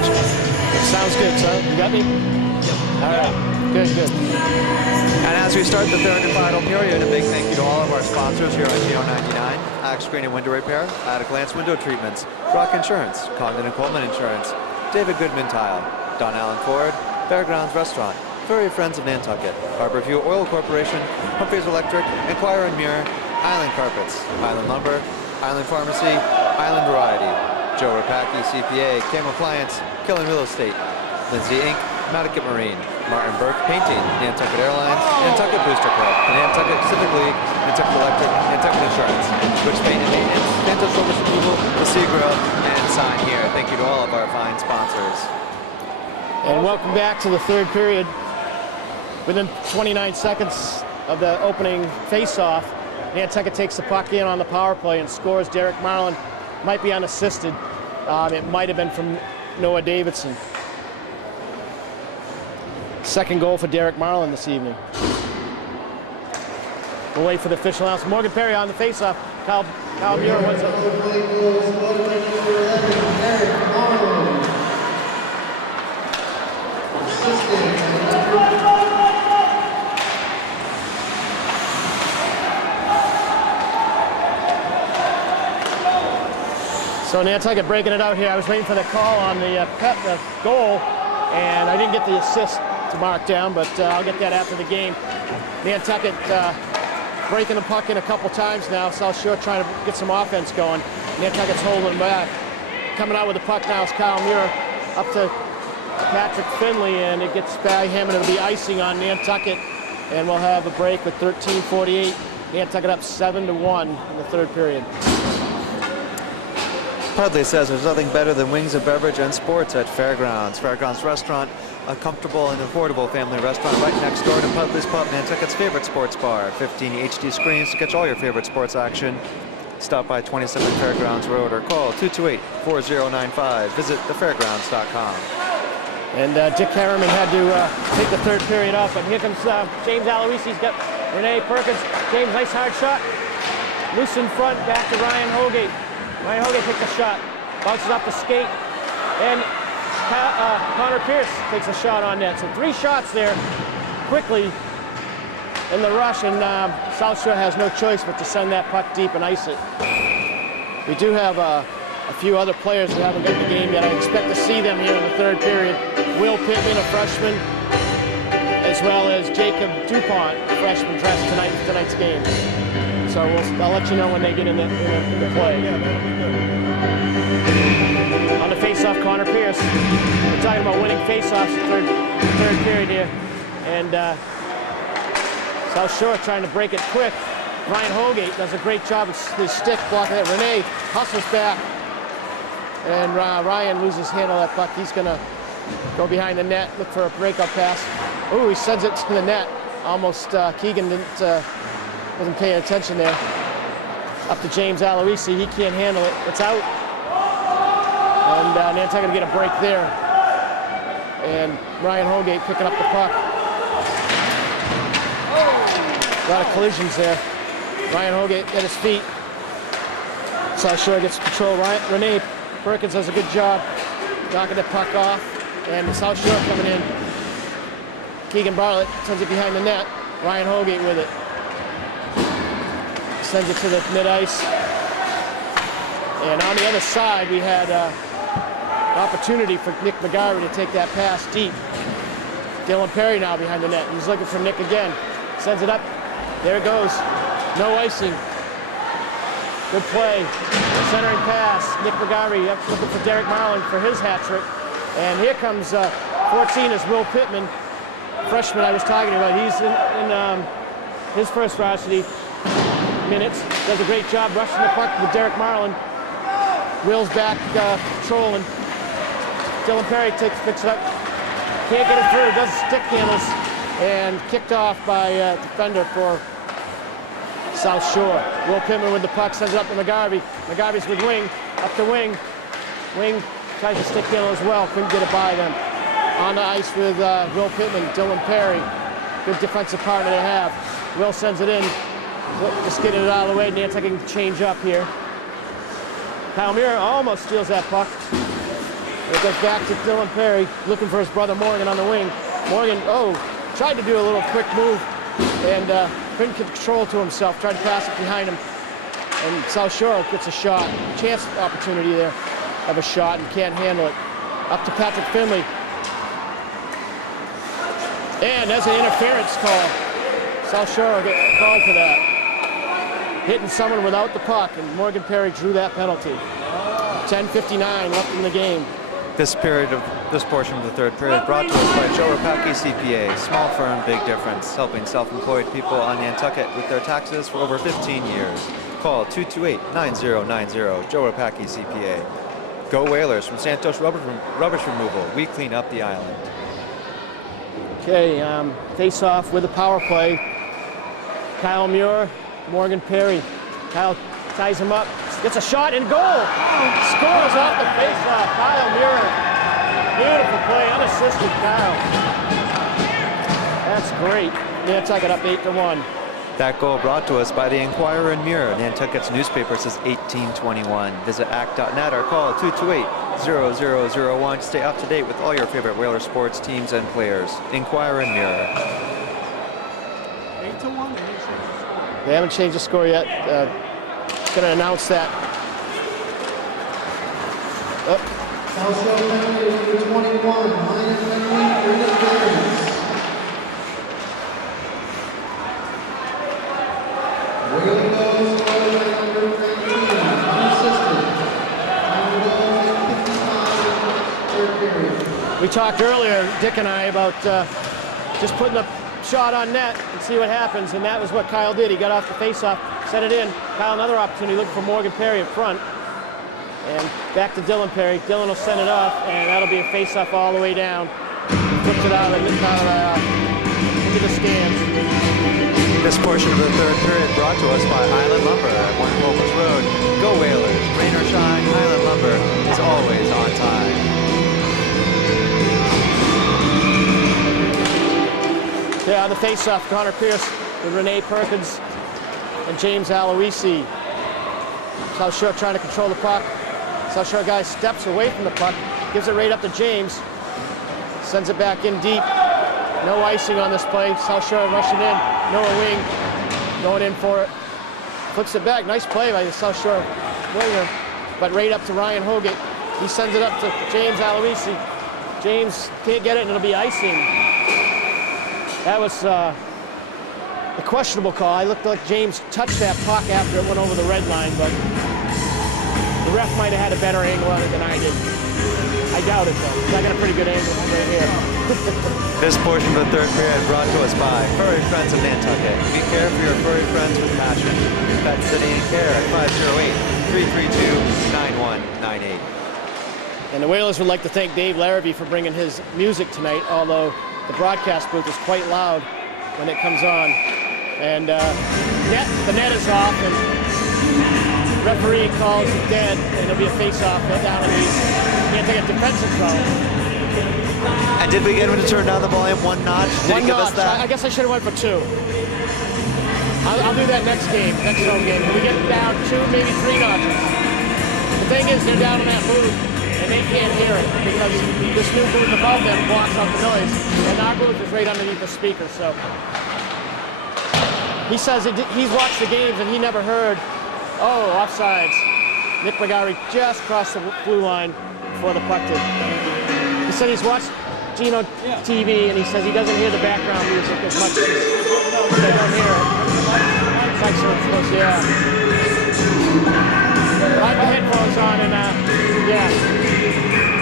action. Sounds good, son. You got me? Yep. All right. Good, good. And as we start the third and final period, a big thank you to all of our sponsors here on GO99, Axe Screen and Window Repair, At a Glance Window Treatments, Rock Insurance, Condon and Coleman Insurance, David Goodman Tile, Don Allen Ford, Fairgrounds Restaurant, Furry Friends of Nantucket, Harborview Oil Corporation, Humphreys Electric, Enquire and Mirror, Island Carpets, Island Lumber, Island Pharmacy, Island Variety, Joe Rapacki, CPA, Cam Appliance, Killen Real Estate, Lindsay Inc., Matticat Marine, Martin Burke Painting, Nantucket Airlines, Nantucket Booster Club, Nantucket Civic League, Nantucket Electric, Nantucket Insurance, Switch Paint and Maintenance, Nanto Service Removal, The Sea Grill, and Sign Here. Thank you to all of our fine sponsors. And welcome back to the third period. Within 29 seconds of the opening face-off, Nantucket takes the puck in on the power play and scores. Derek Marlin might be unassisted. It might have been from Noah Davidson. Second goal for Derek Marlin this evening. We'll wait for the official announcement. Morgan Perry on the face-off. Kyle Muir, what's up? So Nantucket breaking it out here. I was waiting for the call on the goal, and I didn't get the assist to mark down, but I'll get that after the game. Nantucket breaking the puck in a couple times now. South Shore trying to get some offense going. Nantucket's holding back. Coming out with the puck now is Kyle Muir up to Patrick Finley, and it gets by him, and it'll be icing on Nantucket, and we'll have a break with 13:48. Nantucket up 7-1 in the third period. Pudley says there's nothing better than wings and beverage and sports at Fairgrounds. Fairgrounds Restaurant, a comfortable and affordable family restaurant right next door to Pudley's Pub, Nantucket's favorite sports bar. 15 HD screens to catch all your favorite sports action. Stop by 27 Fairgrounds Road or call 228-4095. Visit thefairgrounds.com. And Dick Harriman had to take the third period off, but here comes James Aloisi. He's got Renee Perkins. James, nice hard shot. Loose in front, back to Ryan Holgate. Ryan Holgate takes a shot, bounces up the skate, and Connor Pierce takes a shot on net. So 3 shots there quickly in the rush, and South Shore has no choice but to send that puck deep and ice it. We do have a few other players who haven't got the game yet. I expect to see them here in the third period. Will Pittman, a freshman, as well as Jacob DuPont, a freshman, dressed tonight for tonight's game. So I'll let you know when they get in the play. On the face-off, Connor Pierce. We're talking about winning face-offs in the third period here. And South Shore trying to break it quick. Ryan Holgate does a great job with his stick blocking it. Renee hustles back. And Ryan loses handle of that puck. He's going to go behind the net, look for a breakup pass. Ooh, he sends it to the net. Almost Keegan wasn't paying attention there. Up to James Aloisi. He can't handle it. It's out. And Nantucket going to get a break there. And Ryan Holgate picking up the puck. A lot of collisions there. Ryan Holgate at his feet. South Shore gets control. Renee Perkins does a good job knocking the puck off. And the South Shore coming in. Keegan Bartlett sends it behind the net. Ryan Holgate with it. Sends it to the mid-ice. And on the other side, we had an opportunity for Nick McGarvey to take that pass deep. Dylan Perry now behind the net. He's looking for Nick again. Sends it up. There it goes. No icing. Good play. Centering pass. Nick McGarvey up looking for Derek Marlin for his hat trick. And here comes 14 is Will Pittman, freshman I was talking about. He's in his first varsity minutes. Does a great job rushing the puck with Derek Marlin. Will's back controlling. Dylan Perry picks it up. Can't get it through. Does stick handles. And kicked off by a defender for South Shore. Will Pittman with the puck, sends it up to McGarvey. McGarvey's with Wing, up to Wing. Wing tries to stick handle as well, couldn't get it by them. On the ice with Will Pittman, Dylan Perry. Good defensive partner they have. Will sends it in. Just getting it out of the way. Nantucket can change up here. Kyle Muir almost steals that puck. It goes back to Dylan Perry, looking for his brother Morgan on the wing. Morgan, tried to do a little quick move and couldn't control to himself. Tried to pass it behind him. And South Shore gets a shot. Chance opportunity there of a shot and can't handle it. Up to Patrick Finley. And there's an interference call. South Shore get called for that. Hitting someone without the puck, and Morgan Perry drew that penalty. 10:59 left in the game. This portion of the third period brought to us by Joe Rapacki CPA, small firm, big difference, helping self-employed people on Nantucket with their taxes for over 15 years. Call 228-9090, Joe Rapacki CPA. Go Whalers from Santos Rubbish Removal. We clean up the island. Okay, face-off with a power play. Kyle Muir, Morgan Perry. Kyle ties him up, gets a shot and goal. Scores off the face-off. Kyle Muir. Beautiful play, unassisted Kyle. That's great. Nantucket up 8-1. That goal brought to us by the Enquirer and Mirror, Nantucket's newspaper since 1821. Visit act.net or call 228-0001 to stay up to date with all your favorite Whaler sports teams and players. Enquirer and Mirror. 8-1. They haven't changed the score yet. Going to announce that. SouthShore3rd 21, minus Henry, Wheeling goes number 19, unassisted. Time goes 55, third period. We talked earlier, Dick and I, about just putting a shot on net and see what happens, and that was what Kyle did. He got off the face-off, set it in. Kyle, another opportunity, looking for Morgan Perry in front. And back to Dylan Perry. Dylan will send it off, and that'll be a face-off all the way down. Flips it out into the stands. This portion of the third period brought to us by Highland Lumber at 1 Columbus Road. Go Whalers. Rain or shine, Highland Lumber is always on time. Yeah, on the face-off, Connor Pierce with Renee Perkins and James Aloisi. South Shore trying to control the puck. South Shore guy steps away from the puck, gives it right up to James, sends it back in deep. No icing on this play. South Shore rushing in, Noah Wing going in for it. Flips it back, nice play by the South Shore winger, but right up to Ryan Hogan. He sends it up to James Aloisi. James can't get it and it'll be icing. That was a questionable call. I looked like James touched that puck after it went over the red line, but the ref might have had a better angle on it than I did. I doubt it, though. I got a pretty good angle from right here. This portion of the third period brought to us by Furry Friends of Nantucket. We care for your furry friends with passion. Pet City and Care at 508-332-9198. And the Whalers would like to thank Dave Larrabee for bringing his music tonight, although the broadcast booth is quite loud when it comes on. And the net is off, and referee calls it dead, and it'll be a face-off down in the east. Can't take a defensive zone. And did we get him to turn down the volume one notch? Did he give us that? I guess I should have went for 2. I'll do that next game, next home game. When we get down 2, maybe 3 notches. The thing is, they're down in that booth, and they can't hear it because this new booth above them blocks out the noise, and our booth is right underneath the speaker. So he says he's watched the games and he never heard. Oh, offsides. Nick McGarry just crossed the blue line before the puck did. He said he's watched Geno TV, and he says he doesn't hear the background music as much as they don't hear it. It's like so close, yeah. I have the headphones on, and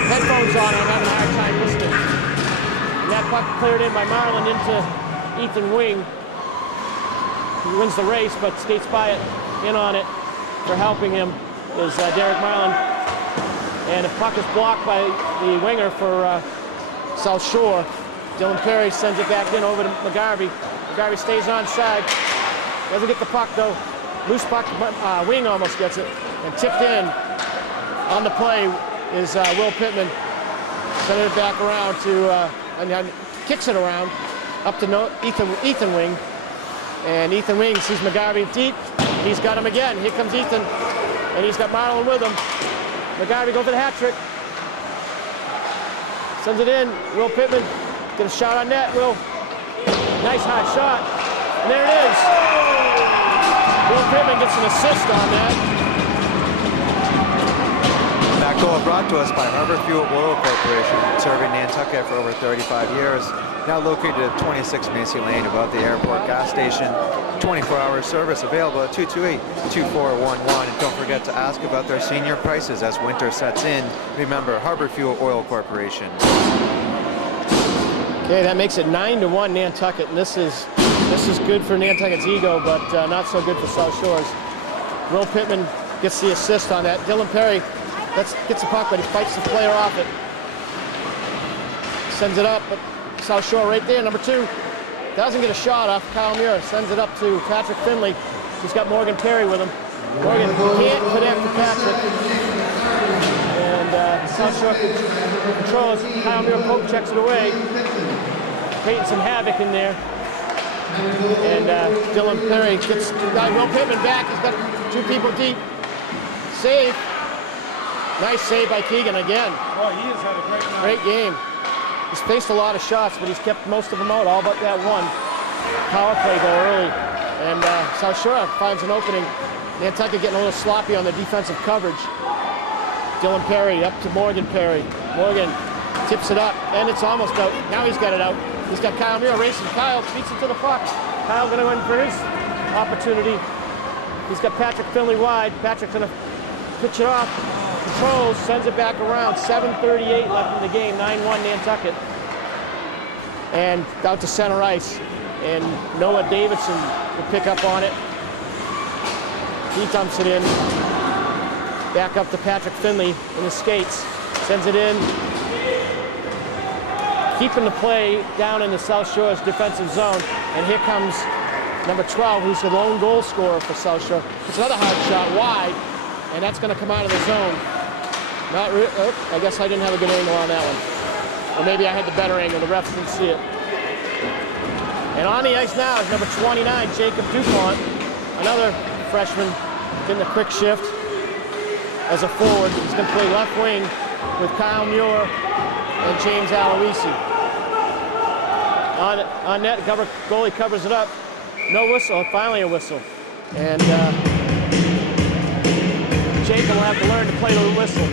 headphones on, and I'm having a hard time listening. And that puck cleared in by Marlin into Ethan Wing. He wins the race, but skates by it, in on it. For helping him is Derek Marlin. And the puck is blocked by the winger for South Shore. Dylan Perry sends it back in over to McGarvey. McGarvey stays onside. Doesn't get the puck though. Loose puck, Wing almost gets it. And tipped in on the play is Will Pittman. Sending it back around to, and kicks it around up to Ethan Wing. And Ethan Wing sees McGarvey deep. He's got him again. Here comes Ethan, and he's got Marlon with him. McGarvey goes for the hat trick. sends it in. Will Pittman get a shot on net. Will, nice high shot. And there it is. Will Pittman gets an assist on that. That goal brought to us by Harbor Fuel Oil Corporation, serving Nantucket for over 35 years. Now located at 26 Macy Lane above the airport gas station. 24-hour service available at 228-2411. And don't forget to ask about their senior prices as winter sets in. Remember, Harbor Fuel Oil Corporation. Okay, that makes it 9-1 Nantucket, and this is good for Nantucket's ego, but not so good for South Shore's. Will Pittman gets the assist on that. Dylan Perry gets the puck, but he fights the player off it. Sends it up, but South Shore right there, number 2. Doesn't get a shot off Kyle Muir. Sends it up to Patrick Finley. He's got Morgan Perry with him. Morgan can't connect to Patrick. And South Shore controls. Kyle Muir poke checks it away. Creating some havoc in there. And Dylan Perry gets Will Pittman back. He's got 2 people deep. Save. Nice save by Keegan again. Oh, he has had a great night. Great game. He's faced a lot of shots, but he's kept most of them out, all but that one. Power play go early. And South Shore finds an opening. Nantucket getting a little sloppy on the defensive coverage. Dylan Perry up to Morgan Perry. Morgan tips it up, and it's almost out. Now he's got it out. He's got Kyle Muir racing. Kyle beats it to the puck. Kyle going to win for his opportunity. He's got Patrick Finley wide. Patrick's going to pitch it off. Controls, sends it back around. 7:38 left in the game. 9-1 Nantucket. And out to center ice. And Noah Davidson will pick up on it. He dumps it in. Back up to Patrick Finley in the skates. Sends it in. Keeping the play down in the South Shore's defensive zone. And here comes number 12, who's the lone goal scorer for South Shore. It's another hard shot wide, and that's going to come out of the zone. I guess I didn't have a good angle on that one. Or maybe I had the better angle. The refs didn't see it. And on the ice now is number 29, Jacob DuPont, another freshman getting a quick shift as a forward. He's going to play left wing with Kyle Muir and James Aloisi. On net, goalie covers it up. No whistle, finally a whistle. And Jacob will have to learn to play the whistle.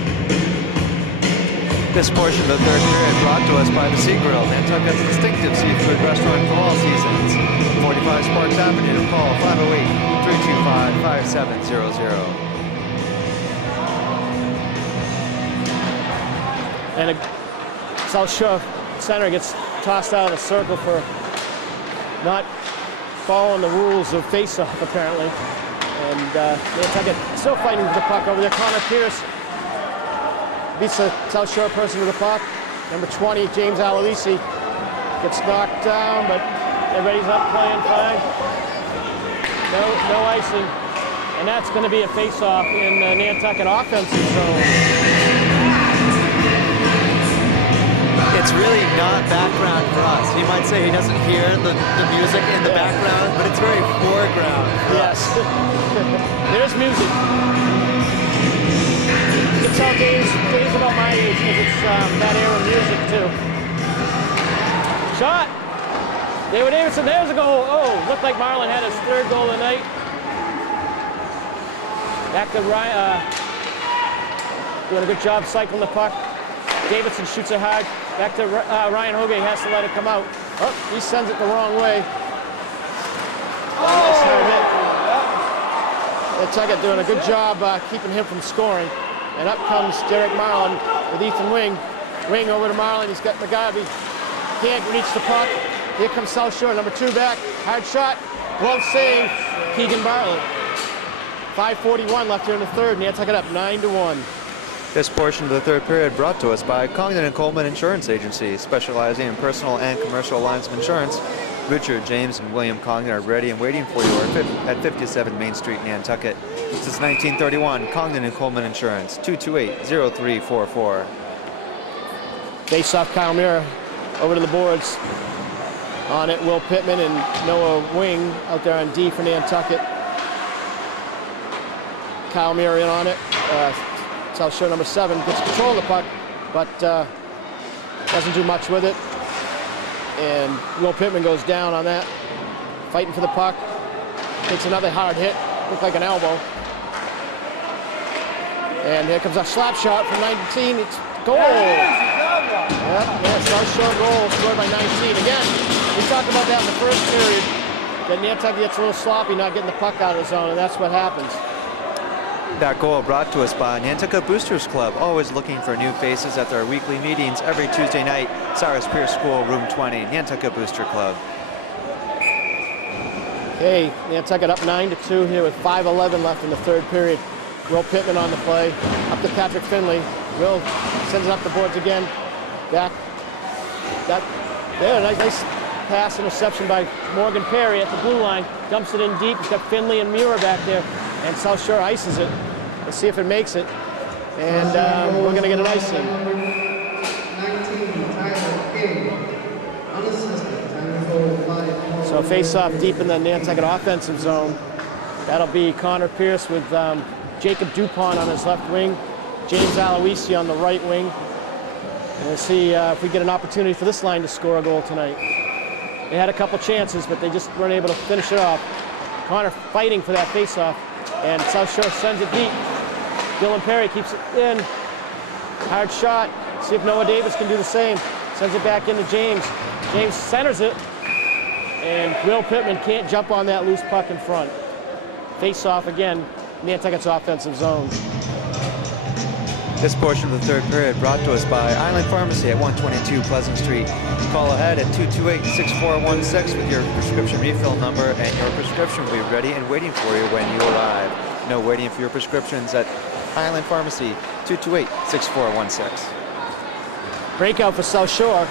This portion of the third period brought to us by the Sea Grill, Nantucket's distinctive seafood restaurant for all seasons. 45 Sparks Avenue. Call 508-325-5700. And a South Shore center gets tossed out of the circle for not following the rules of face-off, apparently. And Nantucket still fighting for the puck over there. Connor Pierce beats the South Shore person to the puck. Number 20, James Aloisi, gets knocked down, but everybody's up playing fine. No icing. And that's going to be a face-off in the Nantucket offensive zone. It's really not background for us. You might say he doesn't hear the music in the background, but it's very foreground for us. There's music. You can tell Dave's about my age because it's that era of music too. Shot. David Davidson, there's a goal. Oh, looked like Marlin had his 3rd goal of the night. Back to Ryan, doing a good job cycling the puck. Davidson shoots it hard. Back to Ryan Hogue, has to let it come out. Oh, he sends it the wrong way. Nice hard hit. Nantucket doing a good job keeping him from scoring. And up comes Derek Marlin with Ethan Wing. Wing over to Marlin. He's got McGarvey. Can't reach the puck. Here comes South Shore, number 2 back. Hard shot. Glove save. Keegan Bartlett. 5:41 left here in the third. Nantucket up 9-1. This portion of the third period brought to us by Congdon & Coleman Insurance Agency, specializing in personal and commercial lines of insurance. Richard, James, and William Congdon are ready and waiting for you at 57 Main Street, Nantucket. Since 1931, Congdon & Coleman Insurance, 228-0344. Face-off Kyle Muir over to the boards. On it, Will Pittman and Noah Wing out there on D for Nantucket. Kyle Muir in on it. South Shore number 7 gets control of the puck, but Doesn't do much with it. And Will Pittman goes down on that. Fighting for the puck. Takes another hard hit. Looked like an elbow. And here comes a slap shot from 19. It's goal. Yeah, South Shore goal scored by 19. Again, we talked about that in the first period. That Nantucket gets a little sloppy, not getting the puck out of the zone, and that's what happens. That goal brought to us by Nantucket Boosters Club, always looking for new faces at their weekly meetings every Tuesday night. Cyrus Pierce School, room 20, Nantucket Booster Club. Okay, Nantucket up 9-2 here with 5:11 left in the third period. Will Pittman on the play, up to Patrick Finley. Will sends it up the boards again. Back. There, nice pass interception by Morgan Perry at the blue line. Dumps it in deep. He's got Finley and Muir back there. And South Shore ices it. Let's see if it makes it. And we're going to get an icing. 19, Tyler King. Unassisted. Time goal 5. So face-off deep in the Nantucket offensive zone. That'll be Connor Pierce with Jacob Dupont on his left wing. James Aloisi on the right wing. And we'll see if we get an opportunity for this line to score a goal tonight. They had a couple chances, but they just weren't able to finish it off. Connor fighting for that face-off, and South Shore sends it deep. Dylan Perry keeps it in. Hard shot. See if Noah Davis can do the same. Sends it back into James. James centers it, and Will Pittman can't jump on that loose puck in front. Face-off again, Nantucket's offensive zone. This portion of the third period brought to us by Island Pharmacy at 122 Pleasant Street. Call ahead at 228-6416 with your prescription refill number, and your prescription will be ready and waiting for you when you arrive. No waiting for your prescriptions at Island Pharmacy, 228-6416. Breakout for South Shore.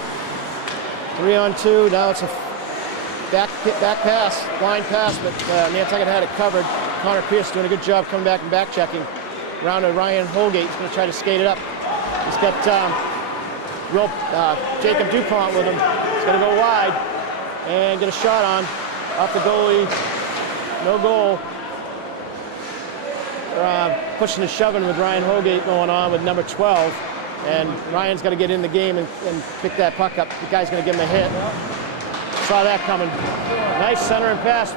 3-on-2. Now it's a back pass, blind pass, but Nantucket had it covered. Connor Pierce doing a good job coming back and back checking. Round to Ryan Holgate. He's going to try to skate it up. He's got Jacob Dupont with him. He's going to go wide and get a shot on. Off the goalie. No goal. Pushing and shoving with Ryan Holgate going on with number 12. And Ryan's got to get in the game and pick that puck up. The guy's going to give him a hit. Saw that coming. Nice center and pass.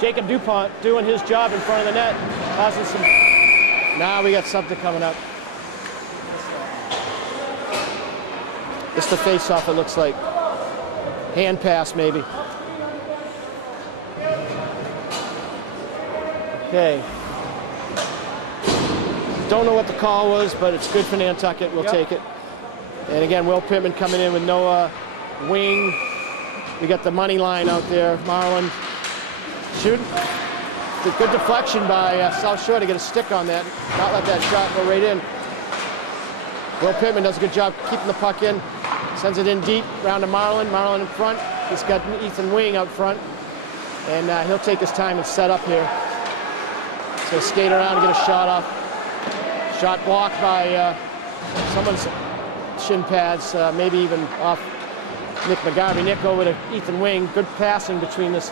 Jacob Dupont doing his job in front of the net. Causing some... Now we got something coming up. It's the face-off, it looks like. Hand pass, maybe. Okay. Don't know what the call was, but it's good for Nantucket. We'll take it. And again, Will Pittman coming in with Noah Wing. We got the money line out there. Marlin shooting. It's a good deflection by South Shore to get a stick on that. Not let that shot go right in. Will Pittman does a good job keeping the puck in. Sends it in deep, round to Marlin. Marlin in front. He's got Ethan Wing out front. And he'll take his time and set up here. So skate around and get a shot off. Shot blocked by someone's shin pads, maybe even off Nick McGarvey. Nick over to Ethan Wing. Good passing between this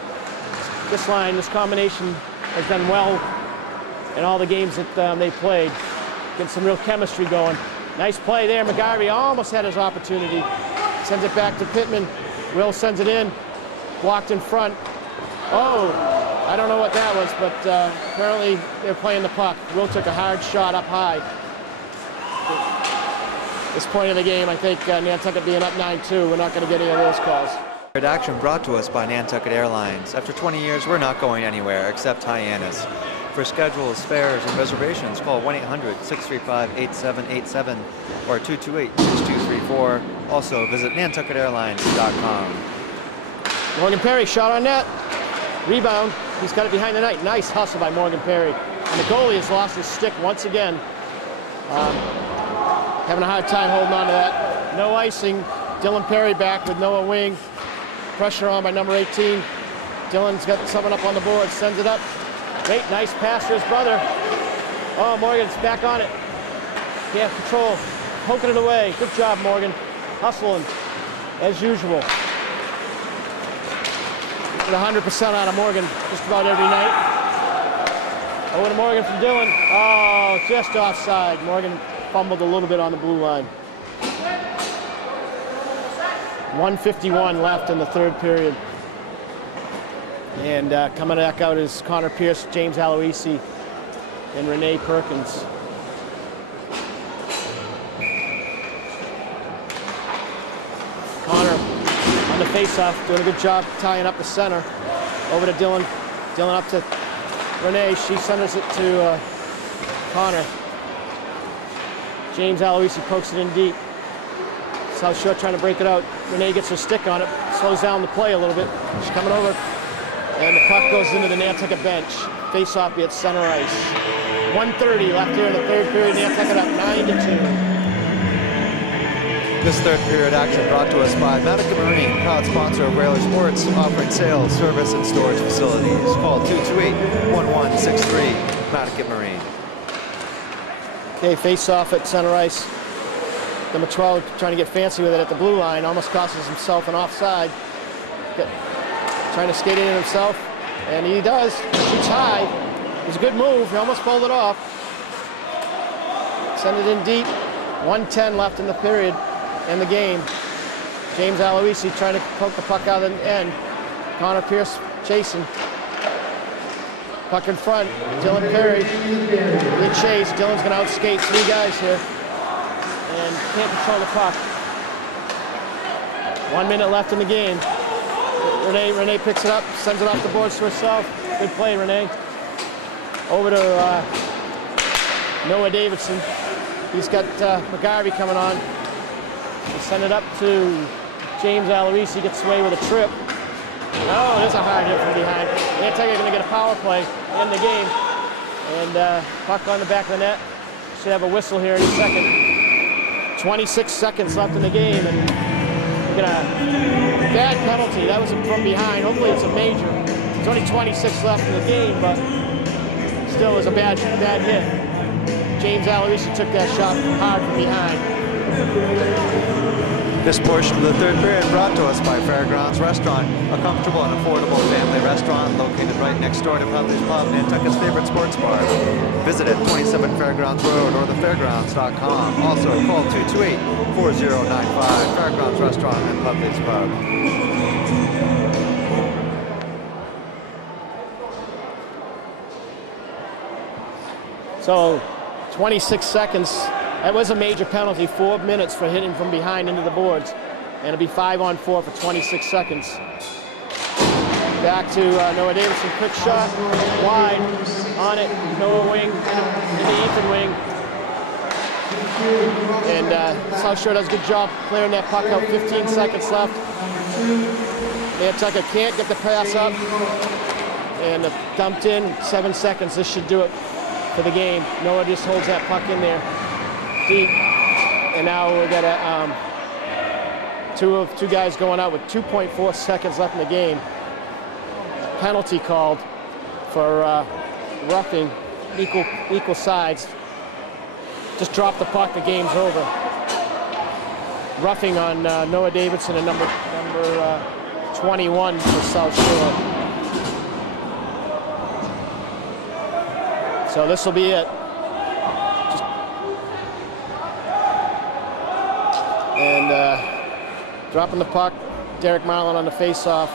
line. This combination has done well in all the games that they played. Getting some real chemistry going. Nice play there. McGarvey almost had his opportunity. Sends it back to Pittman. Will sends it in. Blocked in front. Oh, I don't know what that was, but apparently they're playing the puck. Will took a hard shot up high. At this point in the game, I think Nantucket being up 9-2, we're not going to get any of those calls. Action brought to us by Nantucket Airlines. After 20 years, we're not going anywhere except Hyannis. For schedules, fares, and reservations, call 1-800-635-8787 or 228-6234. Also, visit nantucketairlines.com. Morgan Perry, shot on net. Rebound. He's got it behind the net. Nice hustle by Morgan Perry. And the goalie has lost his stick once again. Having a hard time holding on to that. No icing. Dylan Perry back with Noah Wing. Pressure on by number 18. Dylan's got someone up on the board. Sends it up. Great, nice pass to his brother. Oh, Morgan's back on it. Can't control. Poking it away. Good job, Morgan. Hustling, as usual. Get 100% out of Morgan just about every night. Over to Morgan from Dylan. Oh, just offside. Morgan fumbled a little bit on the blue line. 1:51 left in the third period. And coming back out is Connor Pierce, James Aloisi, and Renee Perkins. Connor on the faceoff, doing a good job tying up the center. Over to Dylan. Dylan up to Renee. She centers it to Connor. James Aloisi pokes it in deep. South Shore trying to break it out. Renee gets her stick on it, slows down the play a little bit. She's coming over, and the puck goes into the Nantucket bench. Face-off be at center ice. 1:30 left here in the third period. Nantucket up 9-2. This third period action brought to us by Medica Marine, proud sponsor of Whaler Sports, offering sales, service, and storage facilities. Call 228-1163, Medica Marine. Okay, face-off at center ice. Number 12 trying to get fancy with it at the blue line, almost causes himself an offside. Trying to skate in himself, and he does. Shoots high. It was a good move. He almost pulled it off. Send it in deep. 1:10 left in the period and the game. James Aloisi trying to poke the puck out of the end. Connor Pierce chasing. Puck in front. Dylan Perry. Good chase. Dylan's going to outskate 3 guys here. And can't control the puck. 1 minute left in the game. Renee picks it up, sends it off the boards to herself. Good play, Renee. Over to Noah Davidson. He's got McGarvey coming on. They send it up to James Aloisi. Gets away with a trip. Oh, there's a hard hit from behind. Nantucket going to get a power play in the game. And puck on the back of the net. Should have a whistle here any second. 26 seconds left in the game, and we're gonna bad penalty. That was from behind. Hopefully it's a major. There's only 26 left in the game, but still it was a bad hit. James Aloisi took that shot hard from behind. This portion of the third period brought to us by Fairgrounds Restaurant, a comfortable and affordable family restaurant located right next door to Pudley's Pub, Nantucket's favorite sports bar. Visit at 27 Fairgrounds Road or thefairgrounds.com. Also, call 228-4095, Fairgrounds Restaurant and Pudley's Pub. So, 26 seconds. That was a major penalty, 4 minutes for hitting from behind into the boards. And it'll be 5-on-4 for 26 seconds. Back to Noah Davidson, quick shot, wide, on it, Noah wing, in the Ethan wing. And South Shore does a good job clearing that puck out, 15 seconds left. Nantucket can't get the pass up. And dumped in, 7 seconds, this should do it for the game. Noah just holds that puck in there. Deep, and now we got two guys going out with 2.4 seconds left in the game. Penalty called for roughing, equal sides. Just drop the puck, the game's over. Roughing on Noah Davidson and number 21 for South Shore. So this will be it. And dropping the puck, Derek Marlin on the face-off.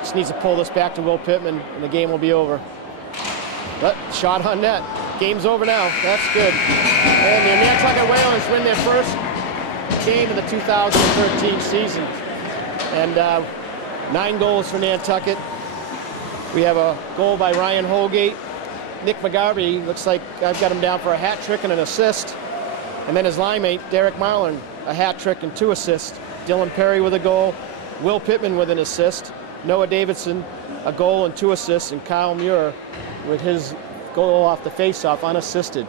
Just needs to pull this back to Will Pittman, and the game will be over. But shot on net. Game's over now. That's good. And the Nantucket Whalers win their first game of the 2013 season. And 9 goals for Nantucket. We have a goal by Ryan Holgate. Nick McGarvey, looks like I've got him down for a hat trick and an assist. And then his line mate, Derek Marlin, a hat trick and 2 assists. Dylan Perry with a goal. Will Pittman with an assist. Noah Davidson, a goal and 2 assists. And Kyle Muir with his goal off the face-off, unassisted.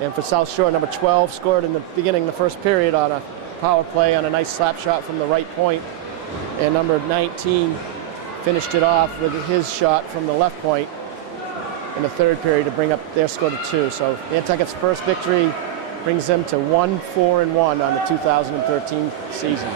And for South Shore, number 12 scored in the beginning of the first period on a power play on a nice slap shot from the right point. And number 19 finished it off with his shot from the left point in the third period to bring up their score to 2. So Nantucket's first victory brings them to 1-4-1 on the 2013 season.